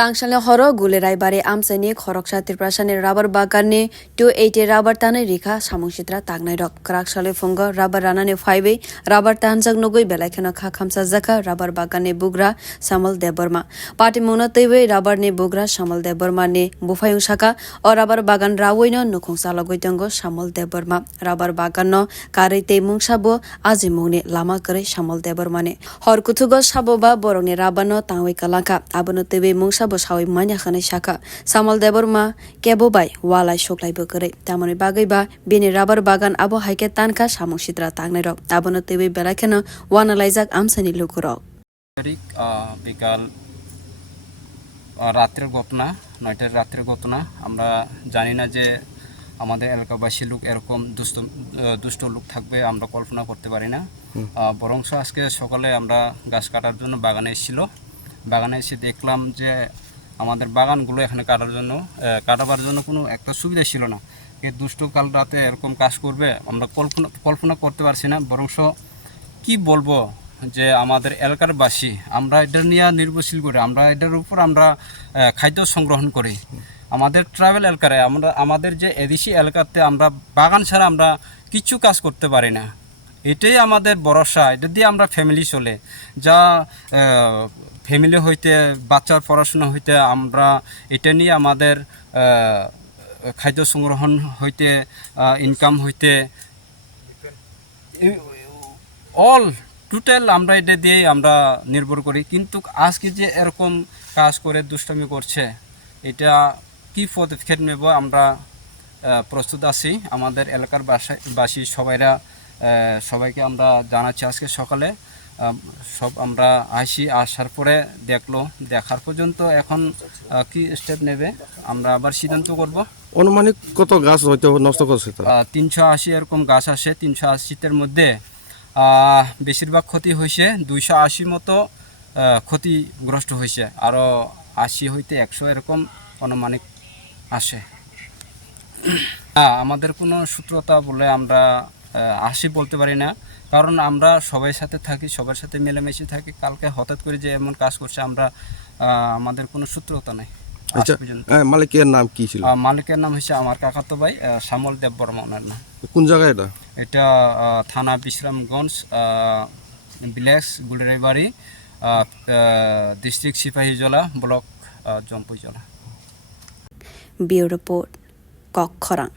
Tangshale horo gulerai bare amsani khoroksa tirprasani rubber baganni 280 rubber tane rikha samushitra tagnai rok krakshale fungo rubber ranani 5 rubber tanjak nogoi belakhena kha khamsa jaka rubber baganni bugra samal deborma party mona teiwe rubber ni bugra samal deborma ni bufayung saka o rubber bagan rawoino nukhongsa logoi tango samal deborma rubber baganno kari teimung sabo azimungni lama kare samal deborma ni hor kuthugo saboba borongni rabano tangwai kalaka abono teiwe mung sabo sawi manya khane shaka samal deborma kebo bai walai shoklai bokare tamoni bagaiba bini rubber bagan abo haike tanka samung sitra tangnai rok abono tebe belakhena wana laijak amsani lukurok বিকাল রাতের ঘটনা 9টার রাতের ঘটনা আমরা জানি না যে আমাদের এলাকাবাসী লোক এরকম দুষ্ট লোক থাকবে আমরা কল্পনা করতে পারি না বরং আজকে সকালে আমরা গাছ কাটার জন্য বাগানে এসেছিল বাগানে এসে দেখলাম যে আমাদের বাগানগুলো এখানে কাটাবার জন্য কোনো একটা সুবিধা ছিল না এই দুষ্ট কাল রাতে এরকম কাজ করবে আমরা কল্পনা করতে পারছি না বরং কি বলবো যে আমাদের এলাকার বাসী আমরা এটা নিয়ে নির্ভরশীল করি আমরা এটার উপর আমরা খাদ্য সংগ্রহণ করি আমাদের ট্রাভেল এলাকায় আমাদের যে এদেশি এলাকাতে আমরা বাগান ছাড়া আমরা কিছু কাজ করতে পারি না এটাই আমাদের ভরসা এটা দিয়ে আমরা ফ্যামিলি চলে যা ফ্যামিলি হইতে বাচ্চার পড়াশোনা হইতে আমরা এটা নিয়ে আমাদের খাদ্য সংগ্রহণ হইতে ইনকাম হইতে অল টোটাল আমরা এটা দিয়েই আমরা নির্ভর করি কিন্তু আজকে যে এরকম কাজ করে দুষ্টামি করছে এটা কি পদক্ষেপ নেব আমরা প্রস্তুত আছি আমাদের এলাকার বাসী সবাইকে আমরা জানাচ্ছি আজকে সকালে সব আমরা আসার পরে দেখার পর্যন্ত এখন কি স্টেপ নেবে আমরা আবার সিদ্ধান্ত করব অনুমানিক কত গাছ হয়তো নষ্ট করছে 380 এরকম গাছ আসে 380 মধ্যে বেশিরভাগ ক্ষতি হয়েছে 280 মতো ক্ষতিগ্রস্ত হয়েছে আরও 80 হইতে 100 এরকম অনুমানিক আসে আমাদের কোনো সূত্রতা বলে আমরা 80 বলতে পারি না কারণ আমরা সবার সাথে থাকি সবার সাথে মিলেমিশে থাকি কালকে হঠাৎ করে যে এমন কাজ করছে আমরা আমাদের কোনো সূত্রতা নাই আচ্ছা মালিকের নাম কি ছিল মালিকের নাম হচ্ছে আমার কাকাতো ভাই শ্যামল দেববর্মা ওনার নাম কোন জায়গায় এটা থানা Bishramganj village Guleraibari district Sepahijala block Jampuijala bureau report কক্ষরাং।